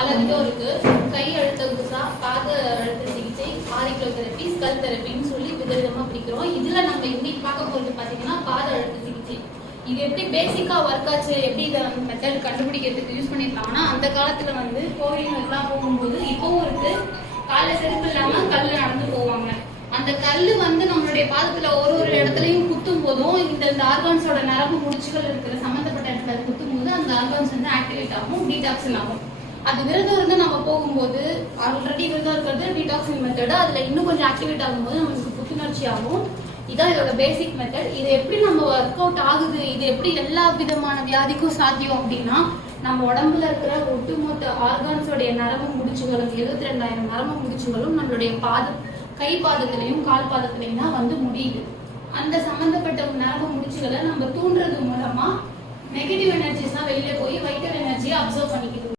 பல விதம் இருக்கு. கை அழுத்த ஊசா, பாத அழுத்த சிகிச்சை, ஆரிக்குலோ தெரப்பி, ஸ்கல் தெரப்பின்னு சொல்லி விதவிதமா பிரிக்கிறோம். இதுல நம்ம இன்னைக்கு பார்க்க போறது பாத்தீங்கன்னா பாத அழுத்த சிகிச்சை. இது எப்படி பேசிக்கா ஒர்க் ஆச்சு, எப்படி இதை மெத்தட் கண்டுபிடிக்கிறதுக்கு யூஸ் பண்ணிருக்காங்கன்னா, அந்த காலத்துல வந்து கோவில்களுக்குலாம் போகும்போது இப்பவும் இருக்கு, காலைல செருப்பு இல்லாம கல்ல நடந்து போவாங்க. அந்த கல்லு வந்து நம்மளுடைய பாதத்துல ஒரு இடத்துலயும் குத்தும் போதும் இந்த ஆர்கான்ஸோட நரம்பு முடிச்சுகள் இருக்கிற சம்பந்தப்பட்ட இடத்துல குத்தும் போது அந்த ஆர்கான்ஸ் வந்து ஆக்டிவேட் ஆகும், டீடாக்சின் ஆகும். அது விரதம் இருந்து நம்ம போகும்போது ஆல்ரெடி விரதம் இருக்கிறது டீடாக்சின் மெத்தட், அதுல இன்னும் கொஞ்சம் ஆக்டிவேட் ஆகும்போது நமக்கு புத்துணர்ச்சி ஆகும். இதான் இதோட பேசிக் மெத்தட். இது எப்படி நம்ம ஒர்க் அவுட் ஆகுது, இது எப்படி எல்லா விதமான வியாதிக்கும் சாத்தியம் அப்படின்னா, நம்ம உடம்புல இருக்கிற ஒட்டுமொத்த ஆர்கான்ஸோடைய நரம்பு முடிச்சுகளும் 72,000 நரம்பு முடிச்சுகளும் நம்மளுடைய கை பாதத்திலையும் கால் பாதத்திலையும் தான் வந்து முடியுது. அந்த சம்பந்தப்பட்ட நரம்பு முடிச்சுகளை நம்ம தூண்டுறது மூலமா நெகட்டிவ் எனர்ஜிஸ் தான் வெளியில போய் வைட்டல் எனர்ஜியை அப்சர்வ் பண்ணிக்குது.